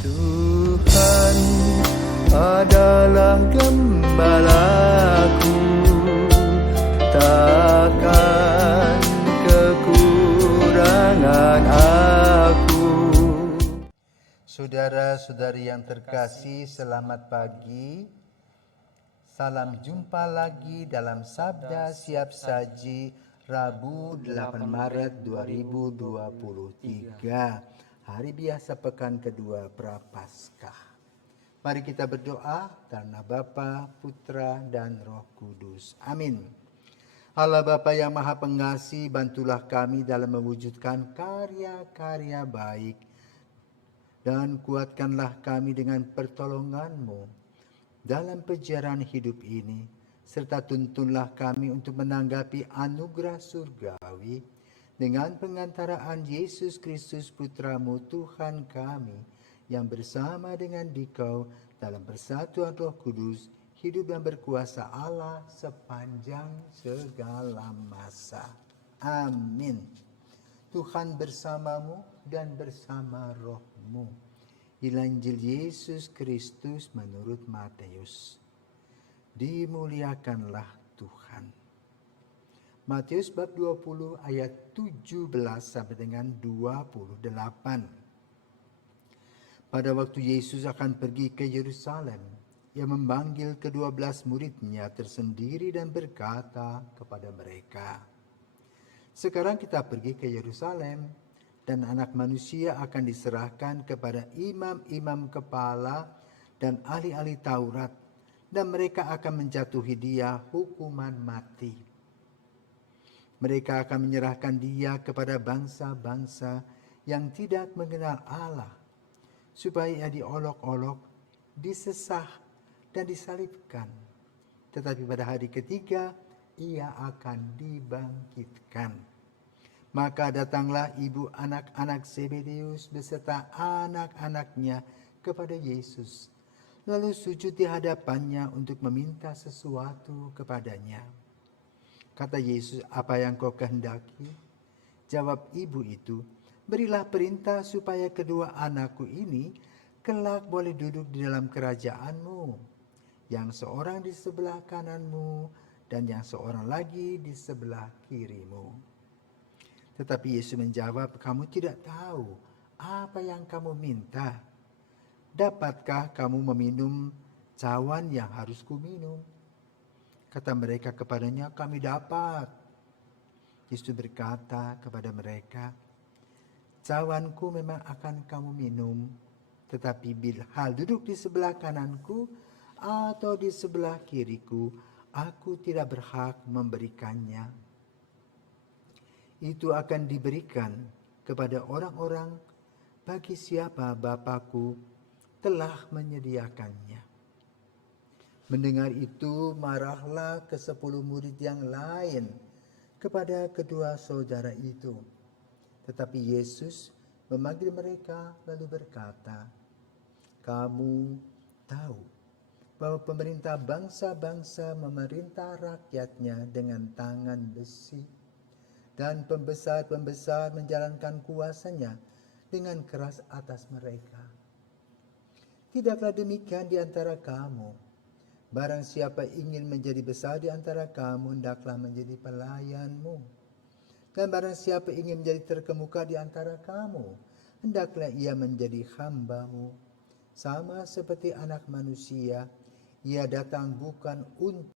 Tuhan adalah gembalaku, takkan kekurangan aku. Saudara-saudari yang terkasih, selamat pagi. Salam jumpa lagi dalam Sabda Siap Saji Rabu 8 Maret 2023. Hari biasa pekan kedua Prapaskah. Mari kita berdoa dalam nama Bapa, Putra, dan Roh Kudus. Amin. Allah Bapa yang Maha Pengasih, bantulah kami dalam mewujudkan karya-karya baik dan kuatkanlah kami dengan pertolongan-Mu dalam perjalanan hidup ini, serta tuntunlah kami untuk menanggapi anugerah surgawi dengan pengantaraan Yesus Kristus Putra-Mu Tuhan kami, yang bersama dengan Dikau dalam persatuan Roh Kudus, hidup dan berkuasa Allah sepanjang segala masa. Amin. Tuhan bersamamu dan bersama rohmu. Inilah Injil Yesus Kristus menurut Matius. Dimuliakanlah Tuhan. Matius bab 20 ayat 17 sampai dengan 28. Pada waktu Yesus akan pergi ke Yerusalem, Ia memanggil ke-12 murid-Nya tersendiri dan berkata kepada mereka, "Sekarang kita pergi ke Yerusalem, dan Anak Manusia akan diserahkan kepada imam-imam kepala dan ahli-ahli Taurat, dan mereka akan menjatuhi Dia hukuman mati. Mereka akan menyerahkan Dia kepada bangsa-bangsa yang tidak mengenal Allah, supaya Ia diolok-olok, disesah, dan disalibkan. Tetapi pada hari ketiga, Ia akan dibangkitkan." Maka datanglah ibu anak-anak Zebedeus beserta anak-anaknya kepada Yesus, lalu sujud di hadapannya untuk meminta sesuatu kepadanya. Kata Yesus, "Apa yang kau kehendaki?" Jawab ibu itu, "Berilah perintah supaya kedua anakku ini kelak boleh duduk di dalam kerajaan-Mu, yang seorang di sebelah kanan-Mu dan yang seorang lagi di sebelah kiri-Mu." Tetapi Yesus menjawab, "Kamu tidak tahu apa yang kamu minta. Dapatkah kamu meminum cawan yang harus kuminum?" Kata mereka kepadanya, "Kami dapat." Yesus berkata kepada mereka, "Cawanku memang akan kamu minum, tetapi bila hal duduk di sebelah kananku atau di sebelah kiriku, aku tidak berhak memberikannya. Itu akan diberikan kepada orang-orang bagi siapa Bapakku telah menyediakannya." Mendengar itu, marahlah ke-10 murid yang lain kepada kedua saudara itu. Tetapi Yesus memanggil mereka lalu berkata, "Kamu tahu bahwa pemerintah bangsa-bangsa memerintah rakyatnya dengan tangan besi, dan pembesar-pembesar menjalankan kuasanya dengan keras atas mereka. Tidaklah demikian di antara kamu. Barang siapa ingin menjadi besar di antara kamu, hendaklah menjadi pelayanmu. Dan barang siapa ingin menjadi terkemuka di antara kamu, hendaklah ia menjadi hambamu. Sama seperti Anak Manusia, Ia datang bukan untuk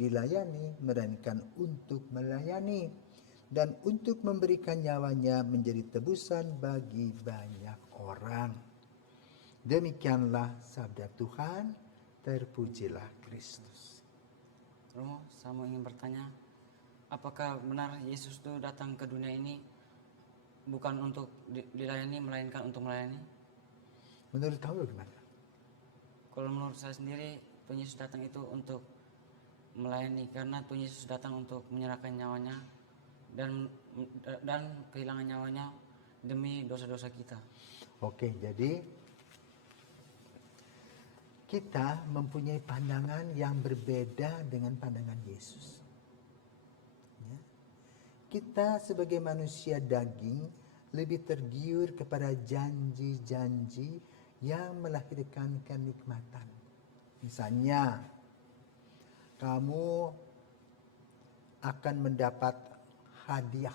dilayani, melainkan untuk melayani, dan untuk memberikan nyawanya menjadi tebusan bagi banyak orang." Demikianlah sabda Tuhan. Terpujilah Kristus. Romo, saya mau ingin bertanya, apakah benar Yesus itu datang ke dunia ini bukan untuk dilayani, melainkan untuk melayani? Menurut kamu bagaimana? Kalau menurut saya sendiri, Tuhan Yesus datang itu untuk melayani, karena Tuhan Yesus datang untuk menyerahkan nyawanya dan kehilangan nyawanya demi dosa-dosa kita. Oke, jadi kita mempunyai pandangan yang berbeda dengan pandangan Yesus. Ya. Kita sebagai manusia daging lebih tergiur kepada janji-janji yang melahirkan kenikmatan. Misalnya, kamu akan mendapat hadiah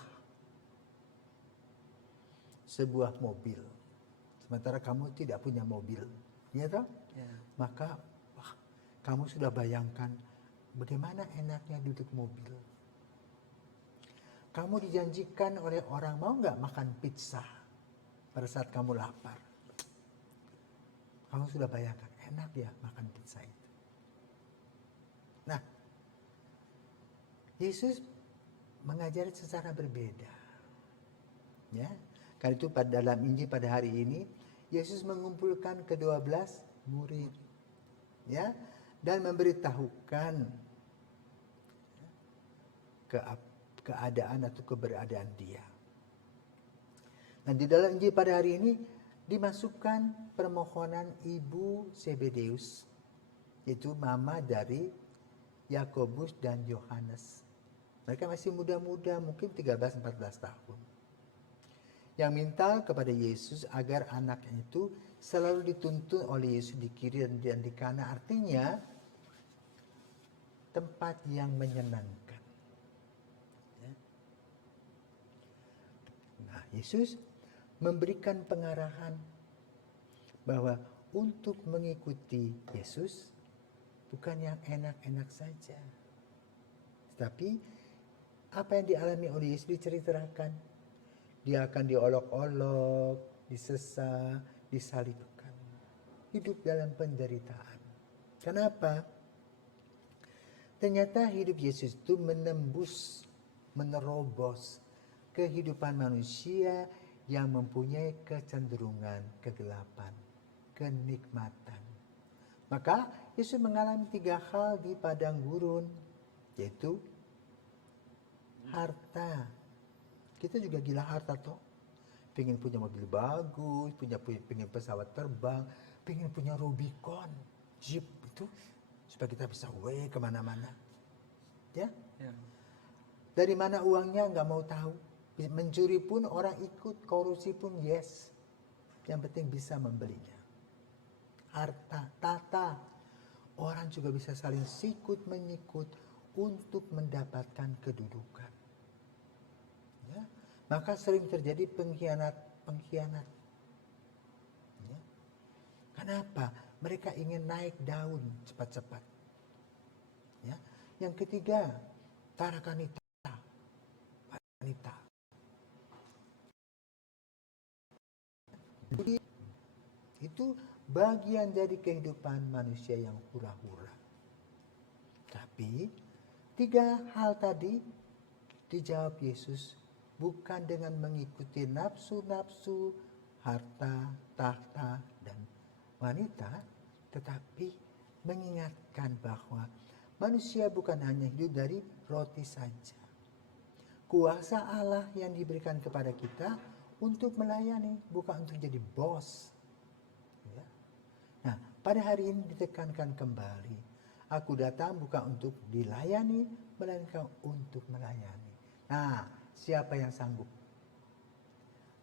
sebuah mobil, sementara kamu tidak punya mobil, ya toh? Ya. Maka kamu sudah bayangkan bagaimana enaknya duduk mobil. Kamu dijanjikan oleh orang, mau nggak makan pizza pada saat kamu lapar. Kamu sudah bayangkan, enak ya makan pizza itu. Nah, Yesus mengajari secara berbeda. Ya, karena itu pada dalam Injil pada hari ini, Yesus mengumpulkan ke-12 murid. Ya, dan memberitahukan keadaan atau keberadaan dia. Nah, di dalam Injil pada hari ini dimasukkan permohonan ibu Zebedeus, yaitu mama dari Yakobus dan Yohanes. Mereka masih muda-muda, mungkin 13-14 tahun. Yang minta kepada Yesus agar anaknya itu selalu dituntun oleh Yesus di kiri dan di kanan. Artinya tempat yang menyenangkan. Nah, Yesus memberikan pengarahan bahwa untuk mengikuti Yesus bukan yang enak-enak saja. Tetapi apa yang dialami oleh Yesus diceritakan. Dia akan diolok-olok, disesah, disalibkan. Hidup dalam penderitaan. Kenapa? Ternyata hidup Yesus itu menerobos kehidupan manusia yang mempunyai kecenderungan kegelapan, kenikmatan. Maka Yesus mengalami 3 hal di padang gurun, yaitu harta. Kita juga gila harta toh. Pengen punya mobil bagus, pengen pesawat terbang, pengen punya Rubicon, Jeep itu supaya kita bisa kemana-mana. Ya? Ya. Dari mana uangnya nggak mau tahu. Mencuri pun orang ikut, korupsi pun yes. Yang penting bisa membelinya. Harta, tata. Orang juga bisa saling sikut menyikut untuk mendapatkan kedudukan. Ya. Maka sering terjadi pengkhianat. Ya. Kenapa? Mereka ingin naik daun cepat-cepat. Ya. Yang ketiga, tarakanita, wanita. Itu bagian dari kehidupan manusia yang hura-hura. Tapi 3 hal tadi dijawab Yesus bukan dengan mengikuti nafsu-nafsu, harta, tahta, dan wanita, tetapi mengingatkan bahwa manusia bukan hanya hidup dari roti saja. Kuasa Allah yang diberikan kepada kita untuk melayani, bukan untuk jadi bos. Ya. Nah, pada hari ini ditekankan kembali, aku datang bukan untuk dilayani, melainkan untuk melayani. Nah, siapa yang sanggup?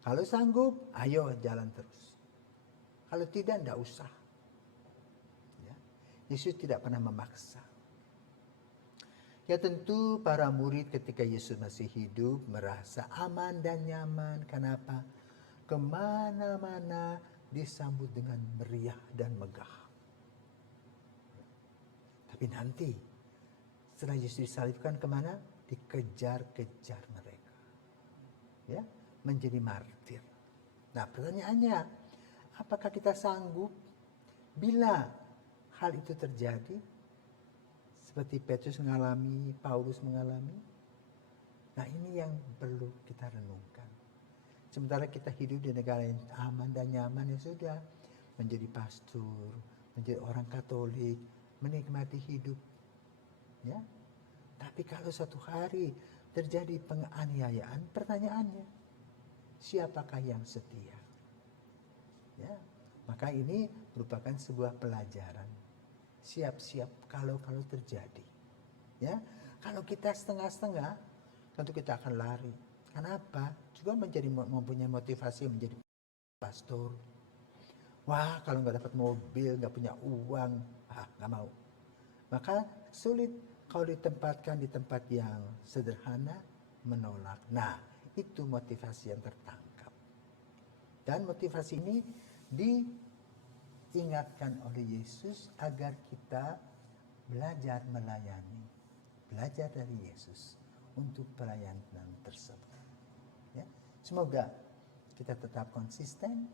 Kalau sanggup, ayo jalan terus. Kalau tidak, enggak usah. Ya. Yesus tidak pernah memaksa. Ya tentu para murid ketika Yesus masih hidup merasa aman dan nyaman. Kenapa? Kemana-mana disambut dengan meriah dan megah. Tapi nanti setelah Yesus disalibkan kemana? Dikejar-kejar mereka. Ya, menjadi martir. Nah pertanyaannya, apakah kita sanggup bila hal itu terjadi? Seperti Petrus mengalami, Paulus mengalami. Nah ini yang perlu kita renungkan. Sementara kita hidup di negara yang aman dan nyaman, ya sudah. Menjadi pastor, menjadi orang Katolik, menikmati hidup. Ya. Tapi kalau suatu hari terjadi penganiayaan, pertanyaannya, siapakah yang setia? Ya. Maka ini merupakan sebuah pelajaran. Siap-siap kalau terjadi. Ya, kalau kita setengah-setengah, tentu kita akan lari. Kenapa? Juga mempunyai motivasi menjadi pastor, Wah, kalau nggak dapat mobil, nggak punya uang, nggak mau. Maka sulit kalau ditempatkan di tempat yang sederhana, menolak. Nah, itu motivasi yang tertangkap. Dan motivasi ini diingatkan oleh Yesus agar kita belajar melayani. Belajar dari Yesus untuk pelayanan tersebut. Ya, semoga kita tetap konsisten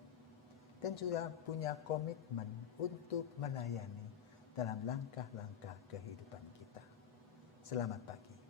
dan juga punya komitmen untuk melayani dalam langkah-langkah kehidupan kita. Selamat pagi.